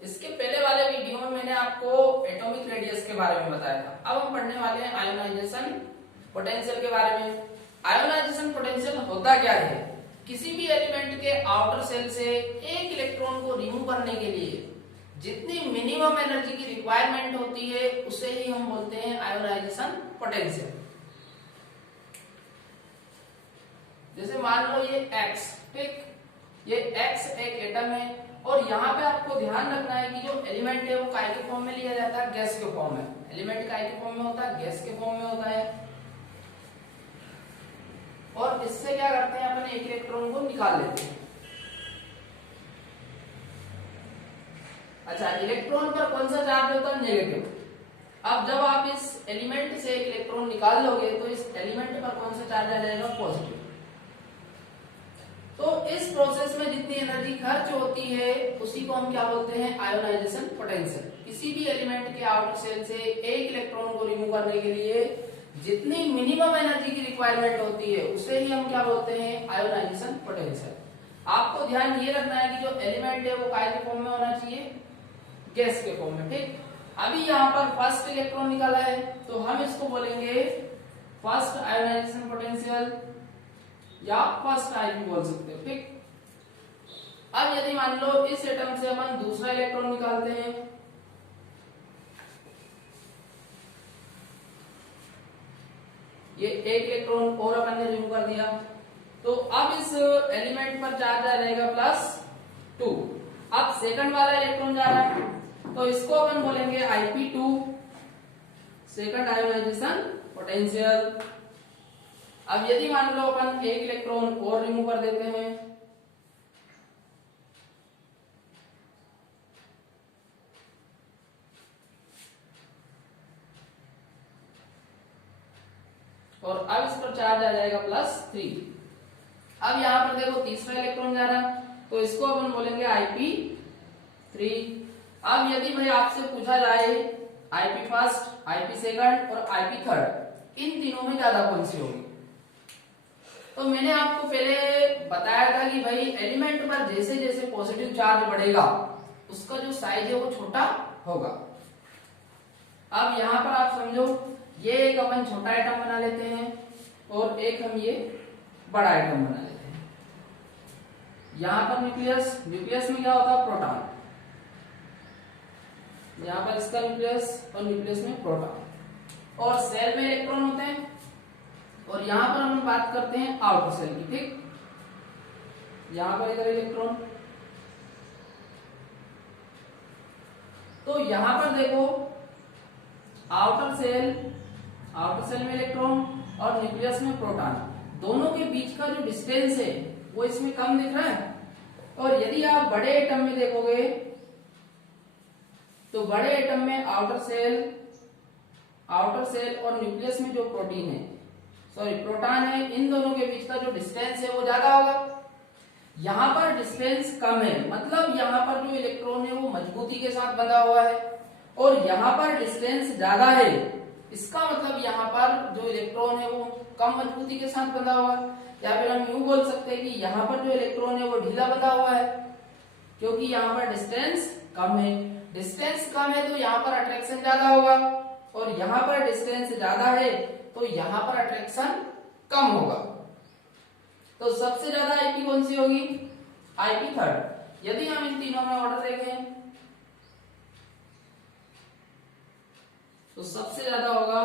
इसके पहले वाले वीडियो में मैंने आपको एटॉमिक रेडियस के बारे में बताया था। अब हम पढ़ने वाले हैं आयोनाइजेशन पोटेंशियल के बारे में। आयोनाइजेशन पोटेंशियल होता क्या है? किसी भी एलिमेंट के आउटर सेल से एक इलेक्ट्रॉन को रिमूव करने के लिए जितनी मिनिमम एनर्जी की रिक्वायरमेंट होती है उसे ही हम बोलते हैं आयोनाइजेशन पोटेंशियल। जैसे मान लो ये X, ठीक, ये X एक एटम है और यहाँ पे आपको ध्यान रखना है कि जो एलिमेंट है वो काय के फॉर्म में लिया जाता है, गैस के फॉर्म में। एलिमेंट काय के फॉर्म में होता है, गैस के फॉर्म में होता है। और इससे क्या करते हैं, अपन एक इलेक्ट्रॉन को निकाल लेते हैं। अच्छा, इलेक्ट्रॉन पर कौन सा चार्ज होता है? नेगेटिव। अब जब आप इस एलिमेंट से एक इलेक्ट्रॉन निकाल लोगे तो इस एलिमेंट पर कौन सा चार्ज आ जाएगा? पॉजिटिव। तो इस प्रोसेस में जितनी एनर्जी खर्च होती है उसी को हम क्या बोलते हैं? Ionization potential. किसी भी एलिमेंट के आउटर सेल से एक इलेक्ट्रॉन को रिमूव करने के लिए जितनी मिनिमम एनर्जी की रिक्वायरमेंट होती है उसे ही हम क्या बोलते हैं? Ionization potential. आपको ध्यान ये रखना है कि जो एलिमेंट है वो काय के फॉर्म में होना चाहिए? गैस के फॉर्म में, ठीक। अभी यहाँ पर फर्स्ट इलेक्ट्रॉन निकाला है तो हम इसको बोलेंगे फर्स्ट आयोनाइजेशन पोटेंशियल या फर्स्ट आईपी बोल सकते हो, ठीक। अब यदि मान लो इस एटम से हम दूसरा इलेक्ट्रॉन निकालते हैं, ये एक इलेक्ट्रॉन और अपन ने रिमूव कर दिया, तो अब इस एलिमेंट पर चार्ज आ जाएगा +2। अब सेकंड वाला इलेक्ट्रॉन जा रहा है तो इसको अपन बोलेंगे Ip2, सेकंड आयोनाइजेशन पोटेंशियल। अब यदि मान लो अपन एक इलेक्ट्रॉन और रिमूव कर देते हैं, और अब इस पर चार्ज आ जाएगा +3। अब यहां पर देखो तीसरा इलेक्ट्रॉन जा रहा है तो इसको अपन बोलेंगे Ip3। अब यदि भाई आपसे पूछा जाए Ip फर्स्ट, Ip सेकंड और Ip थर्ड, इन तीनों में ज्यादा कौन सी होगी? तो मैंने आपको पहले बताया था कि भाई एलिमेंट पर जैसे जैसे पॉजिटिव चार्ज बढ़ेगा उसका जो साइज है वो छोटा होगा। अब यहाँ पर आप समझो, ये एक अपन छोटा एटम बना लेते हैं और एक हम ये बड़ा एटम बना लेते हैं। यहाँ पर न्यूक्लियस, न्यूक्लियस में क्या होता है? प्रोटॉन। यहाँ पर इसका न्यूक्लियस और न्यूक्लियस में प्रोटॉन। और सेल में इलेक्ट्रॉन होते हैं और यहाँ पर हम बात करते हैं आउटर सेल की, ठीक। यहाँ पर इधर इलेक्ट्रॉन, तो यहाँ पर देखो आउटर सेल में इलेक्ट्रॉन और न्यूक्लियस में प्रोटॉन, दोनों के बीच का जो डिस्टेंस है वो इसमें कम दिख रहा है। और यदि आप बड़े एटम में देखोगे तो बड़े एटम में आउटर सेल और न्यूक्लियस में जो प्रोटॉन है, इन दोनों के बीच का जो डिस्टेंस है वो ज्यादा होगा। यहाँ पर डिस्टेंस कम है, मतलब यहाँ पर जो इलेक्ट्रॉन है वो मजबूती के साथ बंधा हुआ है, और यहाँ पर डिस्टेंस ज्यादा है, इसका मतलब यहाँ पर जो इलेक्ट्रॉन है वो कम मजबूती के साथ बंधा हुआ है। या फिर हम यूं बोल सकते हैं कि यहाँ पर जो इलेक्ट्रॉन है वो ढीला बंधा हुआ है, क्योंकि यहाँ पर डिस्टेंस कम है। डिस्टेंस कम है तो यहाँ पर अट्रैक्शन ज्यादा होगा, और यहाँ पर डिस्टेंस ज्यादा है तो यहाँ पर अट्रैक्शन कम होगा। तो सबसे ज्यादा आईपी कौन सी होगी? Ip third. यदि हम इन तीनों में ऑर्डर देखें तो सबसे ज्यादा होगा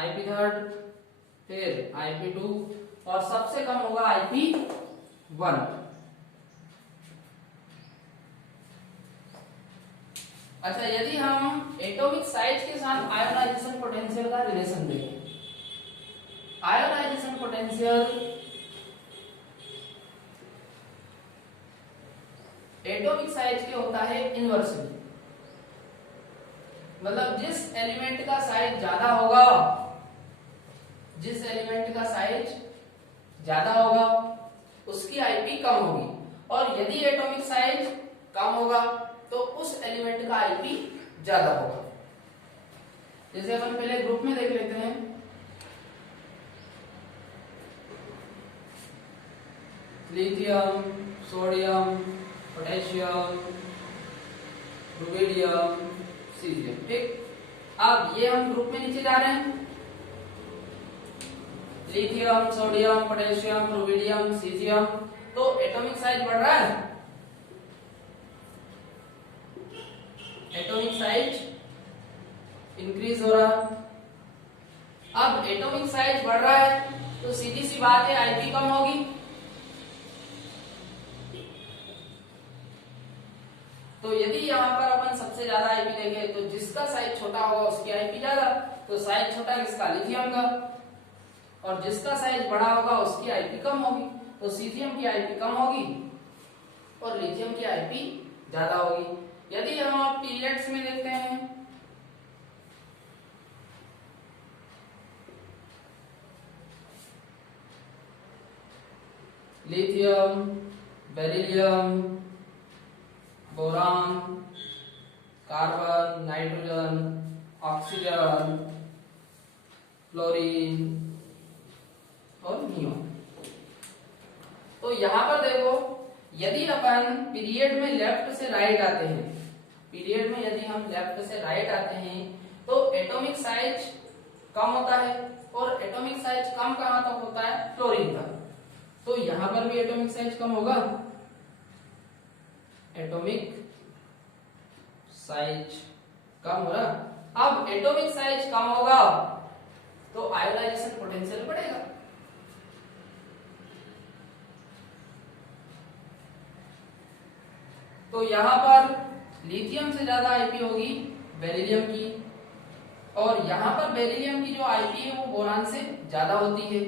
Ip थर्ड, फिर Ip2 और सबसे कम होगा Ip1। अच्छा, यदि हम एटॉमिक साइज के साथ आयोनाइजेशन पोटेंशियल का रिलेशन देखें, आयोनाइजेशन पोटेंशियल एटॉमिक साइज के होता है इनवर्सली, मतलब जिस एलिमेंट का साइज ज्यादा होगा, उसकी आईपी कम होगी, और यदि एटॉमिक साइज कम होगा तो उस एलिमेंट का आईपी ज्यादा होगा। जैसे अपन पहले ग्रुप में देख लेते हैं, lithium, sodium, potassium, potassium, rubidium, caesium. ठीक, अब ये हम ग्रुप में नीचे जा रहे हैं, lithium, sodium, potassium, rubidium, caesium. तो एटॉमिक साइज बढ़ रहा है, एटॉमिक साइज इंक्रीज हो रहा है। अब एटॉमिक साइज बढ़ रहा है तो सीधी सी बात है आईपी कम होगी। तो यदि यहाँ पर अपन सबसे ज्यादा आईपी देखें तो जिसका साइज छोटा होगा उसकी आईपी ज्यादा। तो साइज छोटा किसका? लिथियम का। और जिसका साइज बड़ा होगा उसकी आईपी कम होगी। तो सीजियम की आईपी कम होगी और लिथियम की आईपी ज्यादा होगी। यदि हम पीरियड्स में देखते हैं lithium, beryllium, boron, carbon, nitrogen, oxygen, fluorine और नियोन। तो यहां पर देखो, यदि अपन पीरियड में लेफ्ट से राइट आते हैं, पीरियड में यदि हम लेफ्ट से राइट आते हैं तो एटॉमिक साइज कम होता है। और एटॉमिक साइज कम कहां तक होता है? फ्लोरीन का। तो यहां पर भी एटॉमिक साइज कम होगा, एटॉमिक साइज कम हो रहा। अब एटॉमिक साइज कम होगा तो आयोनाइजेशन पोटेंशियल बढ़ेगा। तो यहां पर लिथियम से ज्यादा आईपी होगी बेरिलियम की, और यहां पर बेरिलियम की जो आईपी है वो बोरान से ज्यादा होती है।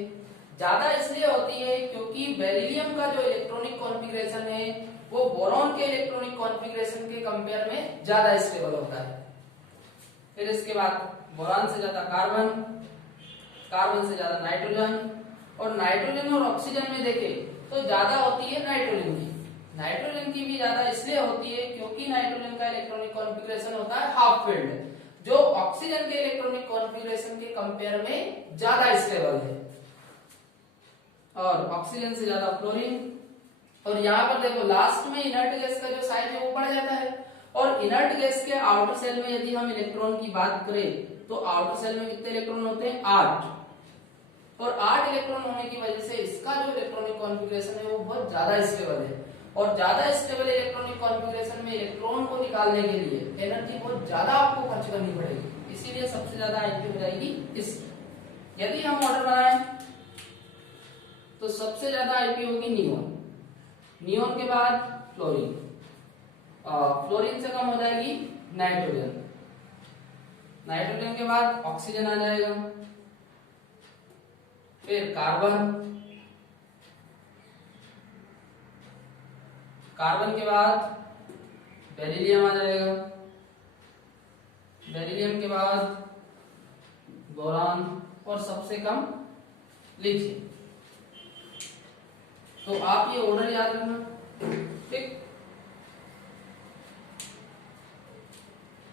ज्यादा इसलिए होती है क्योंकि बेरिलियम का जो इलेक्ट्रॉनिक कॉन्फ़िगरेशन है वो बोरॉन के इलेक्ट्रॉनिक कॉन्फ़िगरेशन के कंपेयर में ज्यादा स्टेबल होता है। फिर इसके बाद बोरान से ज्यादा कार्बन, कार्बन से ज्यादा नाइट्रोजन, और नाइट्रोजन और ऑक्सीजन में देखें तो ज्यादा होती है नाइट्रोजन की। नाइट्रोजन की भी ज्यादा इसलिए होती है क्योंकि नाइट्रोजन का इलेक्ट्रॉनिक कॉन्फ़िगरेशन होता है हाफ फील्ड, जो ऑक्सीजन के इलेक्ट्रॉनिक कॉन्फ़िगरेशन के कंपेयर में ज्यादा स्टेबल है। और ऑक्सीजन से ज्यादा फ्लोरीन। और यहाँ पर देखो लास्ट में इनर्ट गैस का जो साइज है वो बढ़ जाता है। और इनर्ट गैस के आउटर सेल में यदि हम इलेक्ट्रॉन की बात करें तो आउटर सेल में कितने इलेक्ट्रॉन होते हैं? 8। और 8 इलेक्ट्रॉन होने की वजह से इसका जो इलेक्ट्रॉनिक कॉन्फ़िगरेशन है वो बहुत ज्यादा स्टेबल है। और ज्यादा स्टेबल इलेक्ट्रॉनिक कॉन्फ़िगरेशन में इलेक्ट्रॉन को निकालने के लिए एनर्जी बहुत ज्यादा आपको खर्च करनी पड़ेगी, इसीलिए सबसे ज्यादा आईपी हो जाएगी इस। यदि हम ऑर्डर बनाएं तो सबसे ज्यादा आईपी होगी नियोन, नियोन के बाद फ्लोरीन, फ्लोरीन से कम हो जाएगी नाइट्रोजन, नाइट्रोजन के बाद ऑक्सीजन आ जाएगा, फिर कार्बन, कार्बन के बाद बेरिलियम आ जाएगा, बेरिलियम के बाद बोरान, और सबसे कम लिथियम। तो आप ये ऑर्डर याद रखना, ठीक।